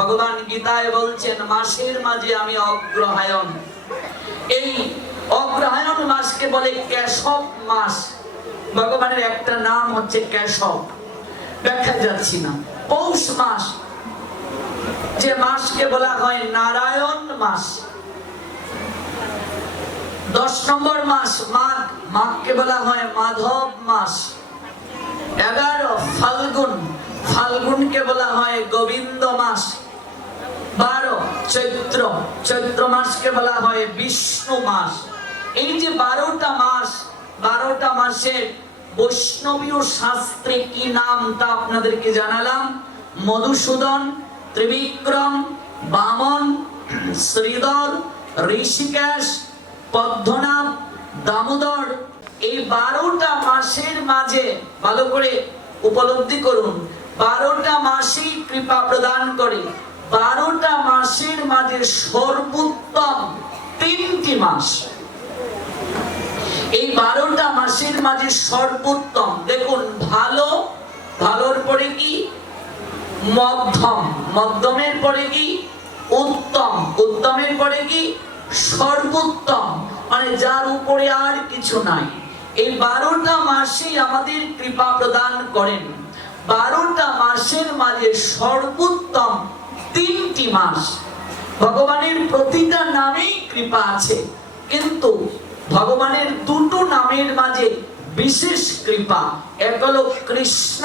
ভগবান গীতায় বলছেন মাসের মাঝে আমি অগ্রহায়ণ। এই অগ্রহায়ণ মাসকে বলে কেশব মাস। ভগবানের একটা নাম হচ্ছে কেশব, ব্যাখ্যা যাচ্ছি না। পৌষ মাস, যে মাসকে বলা হয় নারায়ণ মাস। 10 নম্বর মাস মাঘ, মাঘকে বলা হয় মাধব মাস। 11 ফাল্গুন, ফাল্গুনকে বলা হয় গোবিন্দ মাস। 12 চৈত্র, চৈত্র মাসকে বলা হয় বিষ্ণু মাস। এই যে 12টা মাস, 12টা মাসের বৈষ্ণবীয় শাস্ত্রে কি নাম তা আপনাদেরকে জানালাম। মধুসূদন, ত্রিবিক্রম, বামন, শ্রীধর, ঋষিকেশ, পদ্মনাভ, দামোদর। এই 12টা মাসের মাঝে ভালো করে উপলব্ধি করুন, 12টা মাসই কৃপা প্রদান করে। 12টা মাসের মাঝে সর্বোত্তম 3টি মাস। এই 12টা মাসের মাঝে সর্বোত্তম, দেখুন ভালো, ভালোর পরে কি মধ্যম, মধ্যমের পরে কি উত্তম, উত্তমের পরে কি সর্বোত্তম, মানে যার উপরে আর কিছু নাই। এই 12টা মাসই আমাদের কৃপা প্রদান করেন। 12টা মাসের মাঝে সর্বোত্তম 3টি মাস। ভগবানের প্রতিটা নামেই কৃপা আছে, কিন্তু ভগবানের দুটো নামের মাঝে বিশেষ কৃপা। এক হলো কৃষ্ণ,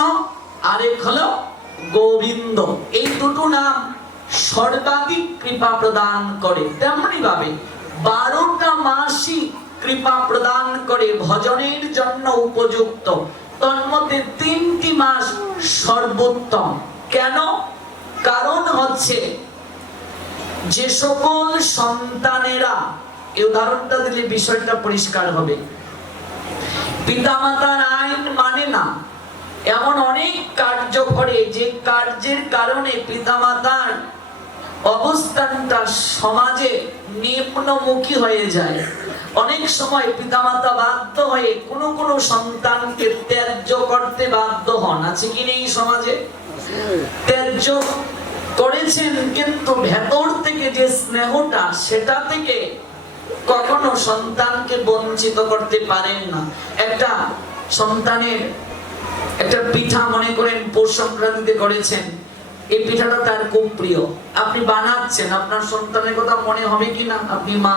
আরেক হলো গোবিন্দ। এই দুটো নাম সর্বাধিক কৃপা প্রদান করে। তেমনি ভাবে 12টা মাসই কৃপা প্রদান করে ভজনের জন্য উপযুক্ত। তন্মধ্যে 3টি মাস সর্বোত্তম। কেন? কারণ হচ্ছে যে সকল সন্তানেরা, এই উদাহরণটা দিলে বিষয়টা পরিষ্কার হবে, পিতামাতার আইন মানে না, এমন অনেক কার্য করে যে কার্যের কারণে পিতামাতার অবস্থানটা সমাজে নিম্নমুখী হয়ে যায়। অনেক সময় পিতামাতা বাধ্য হয়ে কোনো কোনো সন্তানকে ত্যায্য করতে বাধ্য হন। আছে কি নেই সমাজে? ত্যায্য করেছেন, কিন্তু ভেতর থেকে যে স্নেহটা, সেটা থেকে কখনো সন্তানকে বঞ্চিত করতে পারেন না। একটা সন্তানের একটা পিঠা মনে করেন পৌষ সংক্রান্তিতে করেছেন, এই পিঠাটা তার খুব প্রিয়, আপনি বানাচ্ছেন, আপনার সন্তানের কথা মনে হবে কিনা? আপনি মা,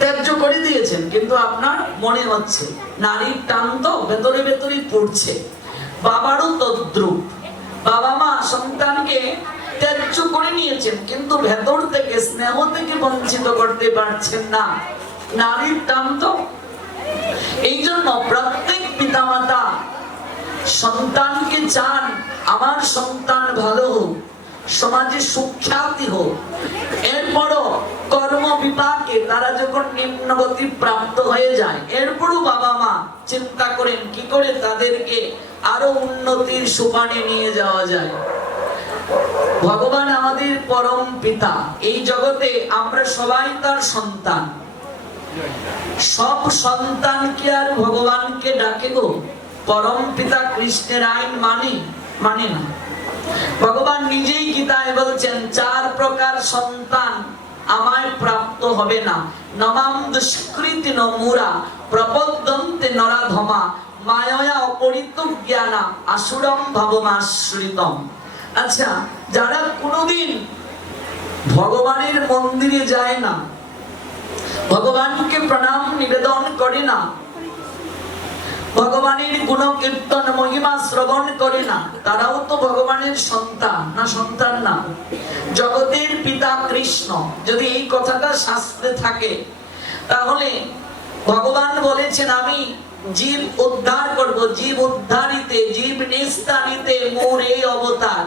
ত্যায্য করে দিয়েছেন, কিন্তু আপনার মনে হচ্ছে, নারীর টান তো ভেতরে ভেতরেই পড়ছে। বাবারও তদ্রূপ, বাবা মা সন্তানকে ত্যায্য করে নিয়েছেন, কিন্তু ভেতর থেকে স্নেহ থেকে বঞ্চিত করতে পারছেন না, নারীর টান তো। এই জন্য প্রত্যেক পিতামাতা সন্তানকে চান আমার সন্তান ভালো হোক, সমাজে সুখ্যাতি হোক। এরপরও কর্ম বিপাকে তারা যখন নিম্নগতি প্রাপ্ত হয়ে যায়, এরপরও বাবা মা চিন্তা করেন কি করে তাদেরকে আরো উন্নতির সোপানে নিয়ে যাওয়া যায়। ভগবান আমাদের পরম পিতা, এই জগতে আমরা সবাই তার সন্তান। সব সন্তান কি আর ভগবানকে ডাকে গো? পরম পিতা কৃষ্ণের আইন মানে না। ভগবান নিজেই গীতায় বলছেন 4 প্রকার সন্তান আমায় প্রাপ্ত হবে না। নমাম দুষ্কৃতি নমুরা প্রপদ্যন্তে নরাধমা মায়য়া অপরিত জ্ঞানা আসুরম ভবমাশ্রিতম। আচ্ছা, যারা কোনোদিন ভগবানের মন্দিরে যায় না, ভগবানকে প্রণাম নিবেদন করে না, ভগবানের গুণ কীর্তন মহিমা শ্রবণ করে না, তারাও তো ভগবানের সন্তান না? সন্তান না? জগতের পিতা কৃষ্ণ যদি এই কথাটা শাস্ত্রে থাকে, তাহলে ভগবান বলেছেন আমি জীব উদ্ধার করব, জীব উদ্ধারিতে জীব নিস্তারিতে মোর এই অবতার।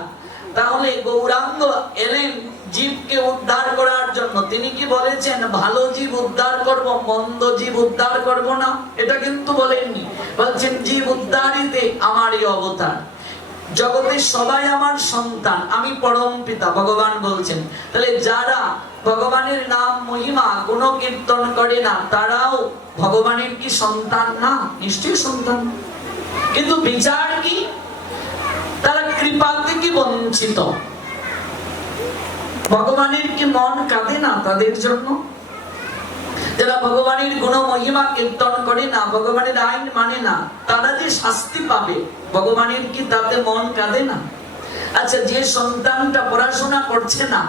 তাহলে গৌরাঙ্গ এলেন জীবকে উদ্ধার করার জন্য। তিনি কি বলেছেন ভালো জীব উদ্ধার করব, মন্দ জীব উদ্ধার করব না? এটা কিন্তু বলেননি। বলছেন জীব উদ্ধারিতে আমার এই অবতার। জগতের সবাই আমার সন্তান, আমি পরম পিতা, ভগবান বলছেন। তাহলে যারা ভগবানের নাম মহিমা গুণ কীর্তন করে না, তারাও ভগবানের কি সন্তান না? নিশ্চয়ই সন্তান। কিন্তু বিচার কি? তারা কৃপা থেকে বঞ্চিত। ভগবানের কি মন কাঁদে না তাদের জন্য? যারা ভগবানের গুণ মহিমা কীর্তন করে না, ভগবানের আইন মানে না, তারা যে শাস্তি পাবে, ভগবানের কি তাতে মন কাঁদে না? আচ্ছা, যে সন্তানটা পড়াশোনা করছে না,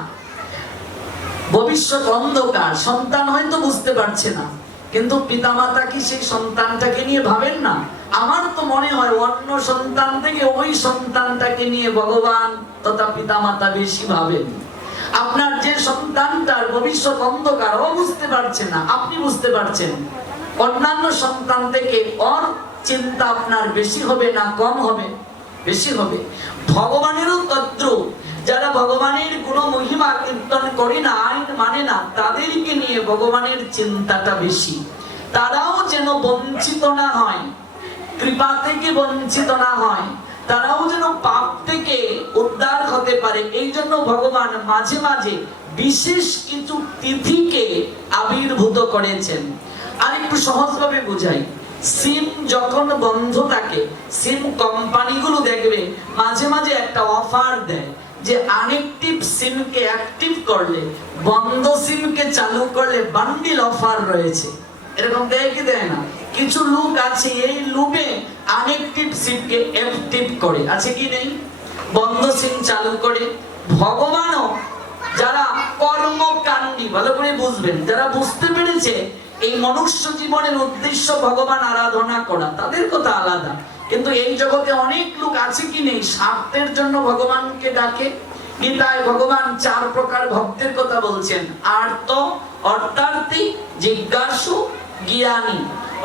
ভবিষ্যৎ অন্ধকার, সন্তান হয়তো বুঝতে পারছে না, কিন্তু পিতামাতা কি সেই সন্তানটাকে নিয়ে ভাবেন না? আমার তো মনে হয় অন্য সন্তান থেকে ওই সন্তানটাকে নিয়ে ভগবান তথা পিতামাতা বেশি ভাবেন। আপনার যে সন্তানটার ভবিষ্যৎ অন্ধকার, ও বুঝতে পারছে না, আপনি বুঝতে পারছেন, অন্যান্য সন্তান থেকে ওর চিন্তা আপনার বেশি হবে না কম হবে? বেশি হবে। ভগবানেরও তদ্রূপ, যারা ভগবানের গুণ মহিমা কীর্তন করে না, আইন মানে না, তাদেরকে নিয়ে ভগবানের চিন্তাটা বেশি। তারাও যেন বঞ্চিত না হয়, কৃপা থেকে বঞ্চিত না হয়, তারাও যেন পাপ থেকে উদ্ধার হতে পারে। এই জন্য ভগবান মাঝে মাঝে বিশেষ কিছু তিথিকে আবির্ভূত করেছেন। আর একটু সহজভাবে বুঝাই, সিম যখন বন্ধ থাকে, সিম কোম্পানিগুলো দেখবে মাঝে মাঝে একটা অফার দেয় যে আনএক্টিভ সিমকে অ্যাক্টিভ করলে, বন্ধ সিমকে চালু করলে বান্ডিল অফার রয়েছে। এরকম দেয় কি দেয় না? কিছু লোক আছে এই লোভে আনএক্টিভ সিমকে অ্যাক্টিভ করে, আছে কি নেই? বন্ধ সিম চালু করে। ভগবানও যারা কর্মকাণ্ডী, ভালো করে বুঝবেন, যারা বুঝতে পেরেছে এই মনুষ্য জীবনের উদ্দেশ্য ভগবান আরাধনা করা, তাদের কথা আলাদা। কিন্তু এই জগতে অনেক লোক আছে কি নেই, স্বার্থের জন্য ভগবানকে ডাকে। গীতায় ভগবান 4 প্রকার ভক্তের কথা বলছেন: আর্ত, অর্থার্থী, জিজ্ঞাসু, জ্ঞানী।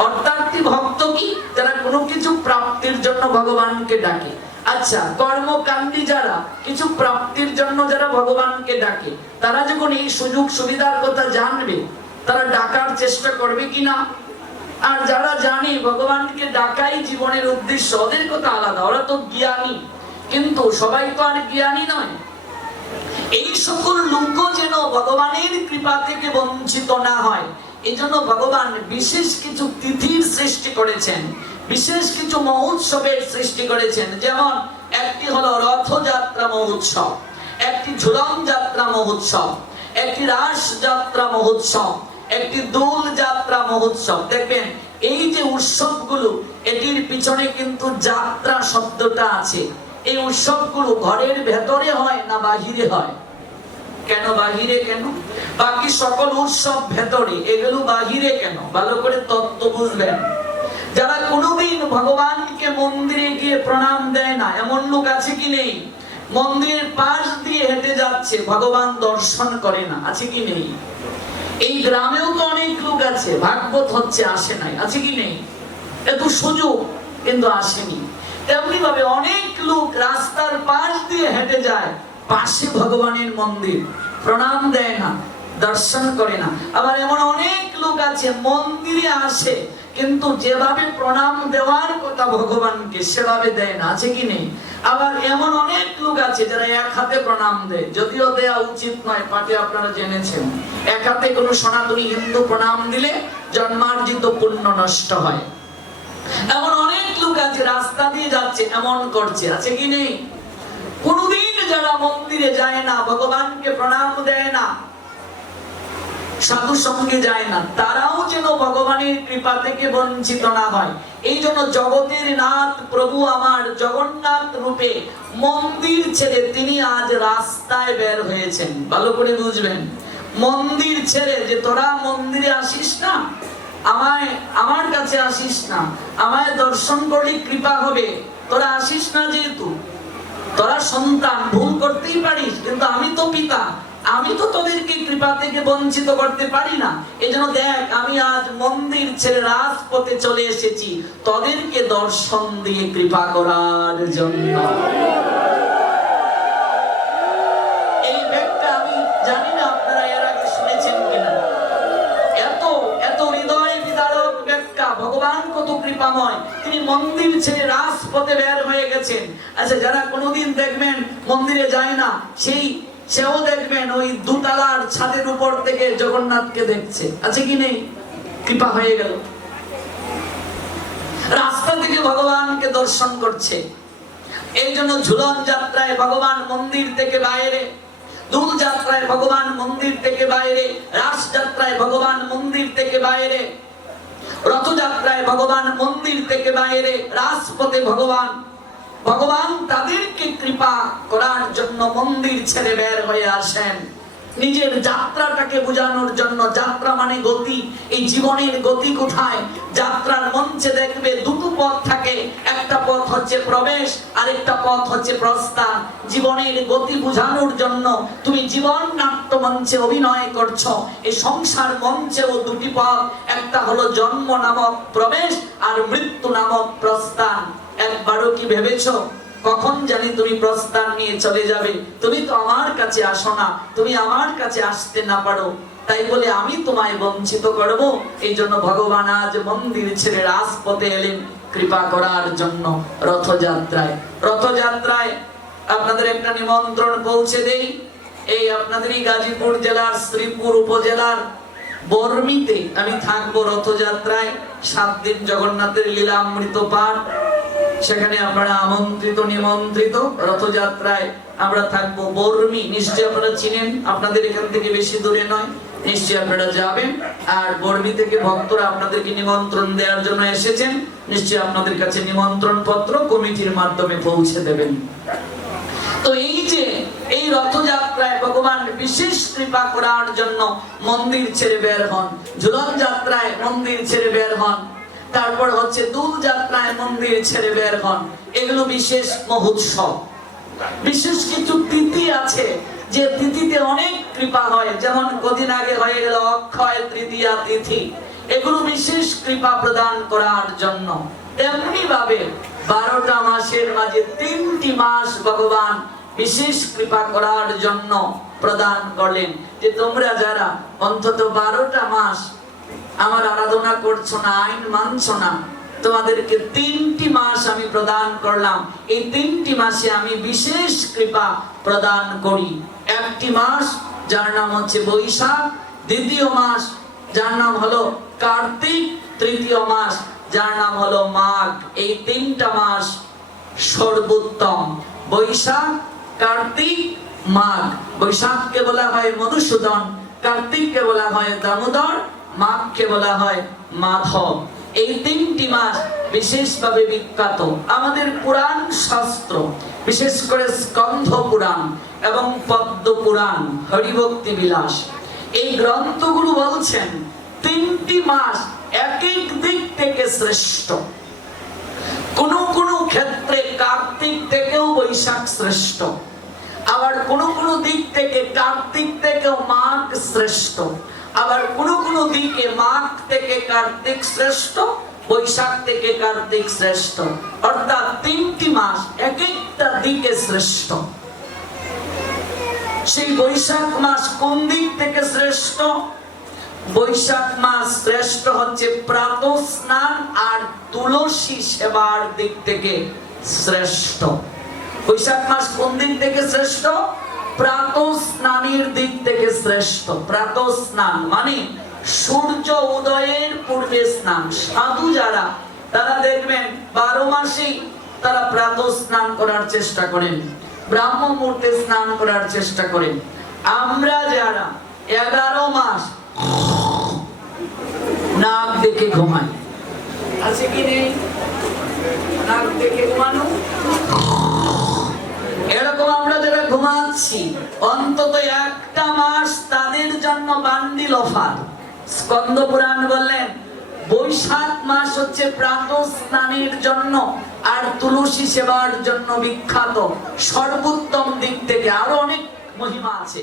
অর্থার্থী ভক্ত কি? যারা কোনো কিছু প্রাপ্তির জন্য ভগবানকে ডাকে। আচ্ছা, কর্মকাণ্ডী যারা কিছু প্রাপ্তির জন্য যারা ভগবানকে ডাকে, তারা যখন এই সুযোগ সুবিধার কথা জানবে, তারা ডাকার চেষ্টা করবে কিনা? আর যারা জানে ভগবানকে ডাকাই জীবনের উদ্দেশ্য, ওদের কথা আলাদা, ওরা তো জ্ঞানী। কিন্তু সবাই তো আর জ্ঞানী নয়। এই সকল লোকও যেন ভগবানের কৃপা থেকে বঞ্চিত না হয়, এই জন্য ভগবান বিশেষ কিছু তিথির সৃষ্টি করেছেন, বিশেষ কিছু মহোৎসবের সৃষ্টি করেছেন। যেমন একটি হলো রথযাত্রা মহোৎসব, একটি ঝুলন যাত্রা মহোৎসব, একটি রাস যাত্রা মহোৎসব, একটি দোল যাত্রা মহোৎসব। দেখবেন এই যে উৎসবগুলো, এটির পিছনে কিন্তু যাত্রা শব্দটা আছে। এই উৎসবগুলো ঘরের ভেতরে হয় না বাহিরে হয়? কেন বাহিরে? কেন বাকি সকল উৎসব ভেতরে, এগুলো বাহিরে কেন? ভালো করে তত্ত্ব বুঝবেন। যারা কোনোদিন ভগবানকে মন্দিরে গিয়ে প্রণাম দেয় না, এমন লোক আছে কি নেই? মন্দিরের পাশ দিয়ে হেঁটে যাচ্ছে, ভগবান দর্শন করে না, আছে কি নেই? এই গ্রামেও তো অনেক লোক আছে, ভাগবত হচ্ছে আসে নাই, আছে কি নেই? এত সুযোগ কিন্তু আসেনি। তেমনি ভাবে অনেক লোক রাস্তার পাশ দিয়ে হেঁটে যায়, পাশে ভগবানের মন্দির, প্রণাম দেয় না, দর্শন করে না। আবার এমন অনেক লোক আছে মন্দিরে আসে, কিন্তু যেভাবে প্রণাম দেওয়ার কথা ভগবানকে সেভাবে দেয় না, আছে কি নেই? আবার এমন অনেক লোক আছে যারা এক হাতে প্রণাম দেয়, যদিও দেয়া উচিত নয়, পাঠে আপনারা জেনেছেন। এক হাতে কোনো সনাতনী হিন্দু প্রণাম দিলে জন্মার্জিত পুণ্য নষ্ট হয়। এমন অনেক লোক আছে রাস্তা দিয়ে যাচ্ছে, এমন করছে, আছে কি নেই? কোনদিন যারা মন্দিরে যায় না, ভগবানকে প্রণাম দেয় না, সাধু সঙ্গে যায় না, তারাও যেন ভগবানের কৃপা থেকে বঞ্চিত না হয়। এই জন্য জগতের নাথ প্রভু আমার জগন্নাথ রূপে মন্দির ছেড়ে তিনি আজ রাস্তায় বের হয়েছেন। ভালো করে বুঝবেন, মন্দির ছেড়ে, যে তোরা মন্দিরে আসিস না, আমার কাছে আসিস না, আমায় দর্শন করলে কৃপা হবে, তোরা আসিস না, যেহেতু তোরা সন্তান, ভুল করতেই পারিস, কিন্তু আমি তো পিতা, আমি তো তোদেরকে কৃপা থেকে বঞ্চিত করতে পারি না। এজন্য দেখ, আমি আজ মন্দির ছেড়ে রাজপথে চলে এসেছি তোদেরকে দর্শন দিয়ে কৃপা করার জন্য। এই ব্যাখ্যা আমি জানি না আপনারা এর আগে শুনেছেন কিনা। এত এত হৃদয় বিদারক ব্যাখ্যা। ভগবান কত কৃপাময়, তিনি মন্দির ছেড়ে রাজপথে বের হয়ে গেছেন। আচ্ছা, যারা কোনোদিন দেখবেন মন্দিরে যায় না, সেও দেখবেন ওই দুতলার ছাদের উপর থেকে জগন্নাথকে দেখছে, আছে কি নেই? কৃপা হয়ে গেল, রাস্তা থেকে ভগবানকে দর্শন করছে। এই জন্য ঝুলন যাত্রায় ভগবান মন্দির থেকে বাইরে দোল যাত্রায় ভগবান মন্দির থেকে বাইরে, রাস যাত্রায় ভগবান মন্দির থেকে বাইরে, রথযাত্রায় ভগবান মন্দির থেকে বাইরে, রাজপথে ভগবান তাদেরকে কৃপা করার জন্য মন্দির ছেড়ে বের হয়ে আসেন, নিজের যাত্রাটাকে বোঝানোর জন্য। যাত্রা মানে গতি। এই জীবনের গতি কোথায়? যাত্রার মঞ্চে দেখবে দুটো পথ থাকে, একটা পথ হচ্ছে প্রবেশ, আরেকটা পথ হচ্ছে প্রস্থান। জীবনের গতি বোঝানোর জন্য তুমি জীবন নাট্য মঞ্চে অভিনয় করছো। এই সংসার মঞ্চেও দুটি পথ, একটা হলো জন্ম নামক প্রবেশ আর মৃত্যু নামক প্রস্থান। একবারও কি ভেবেছো কখন জানি তুমি প্রস্থান নিয়ে চলে যাবে? তুমি তো আমার কাছে আসো না, তুমি আমার কাছে আসতে না পারো, তাই বলে আমি তোমায় বঞ্চিত করব? এই জন্য ভগবান আজ মন্দির ছেড়ে রাজপথে এলেন কৃপা করার জন্য। রথযাত্রায় আপনাদের একটা নিমন্ত্রণ পৌঁছে দেই। এই আপনাদেরই গাজীপুর জেলার শ্রীপুর উপজেলার বর্মিতে আমি থাকবো রথযাত্রায়। 7 দিন জগন্নাথের লীলামৃত পাঠ, সেখানে আপনারা আমন্ত্রিত নিমন্ত্রিত। রথযাত্রায় আমরা থাকবো বর্মি, নিশ্চয়ই আপনারা চিনেন, আপনাদের এখান থেকে বেশি দূরে নয়, নিশ্চয়ই আপনারা যাবেন। আর বর্মি থেকে ভক্তরা আপনাদেরকে নিমন্ত্রণ দেওয়ার জন্য এসেছেন, নিশ্চয়ই আপনাদের কাছে নিমন্ত্রণ পত্র কমিটির মাধ্যমে পৌঁছে দেবেন। তো এই যে এই রথযাত্রায় ভগবান বিশেষ কৃপা করার জন্য মন্দির ছেড়ে বের হন, ঝুলন যাত্রায় মন্দির ছেড়ে বের হন, তারপর হচ্ছে দোল যাত্রায় মন্দির ছেড়ে বের হন। এগুলো বিশেষ মহোৎসব। বিশেষ কিছু তিথি আছে যে তিথিতে অনেক কৃপা হয়, যেমন কদিন আগে হয়ে গেল অক্ষয় তৃতীয়া তিথি। এগুলো বিশেষ কৃপা প্রদান করার জন্য। তেমনি ভাবে 12টা মাসের মাঝে 3টি মাস ভগবান বিশেষ কৃপা করার জন্য প্রদান করলেন, যে তোমরা যারা অন্তত 12টা মাস আমার আরাধনা করছো না, আইন মানছো না, তোমাদেরকে 3টি মাস আমি প্রদান করলাম। এই 3টি মাসে আমি বিশেষ কৃপা প্রদান করি। একটি মাস যার নাম হচ্ছে বৈশাখ, দ্বিতীয় মাস যার নাম হলো কার্তিক, তৃতীয় মাস যার নাম হলো মাঘ। এই 3টা মাস সর্বোত্তম, বৈশাখ, কার্তিক, মাঘ। বৈশাখকে বলা হয় মধুসূদন, কার্তিককে বলা হয় দামোদর, মাঘকে বলা হয় মাধব। এই 3টি মাস বিশেষভাবে বিখ্যাত। আমাদের পুরাণ শাস্ত্র, বিশেষ করে স্কন্ধ পুরাণ এবং পদ্ম পুরাণ, হরিভক্তি বিলাস, এই গ্রন্থগুলো বলছেন 3টি মাস এক এক দিক থেকে শ্রেষ্ঠ। কোন কোন ক্ষেত্রে কার্তিক থেকেও বৈশাখ শ্রেষ্ঠ, আবার কোন কোন দিক থেকে কার্তিক থেকেও মাঘ শ্রেষ্ঠ, আবার কোন কোন দিকে মাঘ থেকে কার্তিক শ্রেষ্ঠ, বৈশাখ থেকে কার্তিক শ্রেষ্ঠ। অর্থাৎ 3টি মাস এক একটা দিকে শ্রেষ্ঠ। সেই বৈশাখ মাস কোন দিক থেকে শ্রেষ্ঠ? বৈশাখ মাস শ্রেষ্ঠ হচ্ছে প্রাতঃ স্নান আর তুলসী সেবার দিক থেকে শ্রেষ্ঠ। বৈশাখ মাস কোন দিক থেকে শ্রেষ্ঠ? প্রাতঃ স্নানের দিক থেকে শ্রেষ্ঠ। প্রাতঃ স্নান মানে সূর্য উদয়ের পূর্বে স্নান। সাধু যারা, তারা দেখবেন 12 মাসেই তারা প্রাতঃ স্নান করার চেষ্টা করেন, ব্রাহ্ম মুহূর্তে স্নান করার চেষ্টা করেন। আমরা যারা 11 মাস নাক দেখে ঘুমাই, আছে কি নেই? নাক দেখে ঘুমানো, এরকম আমরা যারা ঘুমাচ্ছি, অন্তত একটা মাস তাদের জন্য বান্ডিল অফার। স্কন্দ পুরাণ বললেন বৈশাখ মাস হচ্ছে প্রাতঃ স্নানের জন্য আর তুলসী সেবার জন্য বিখ্যাত। সর্বোত্তম দিক থেকে আরো অনেক মহিমা আছে।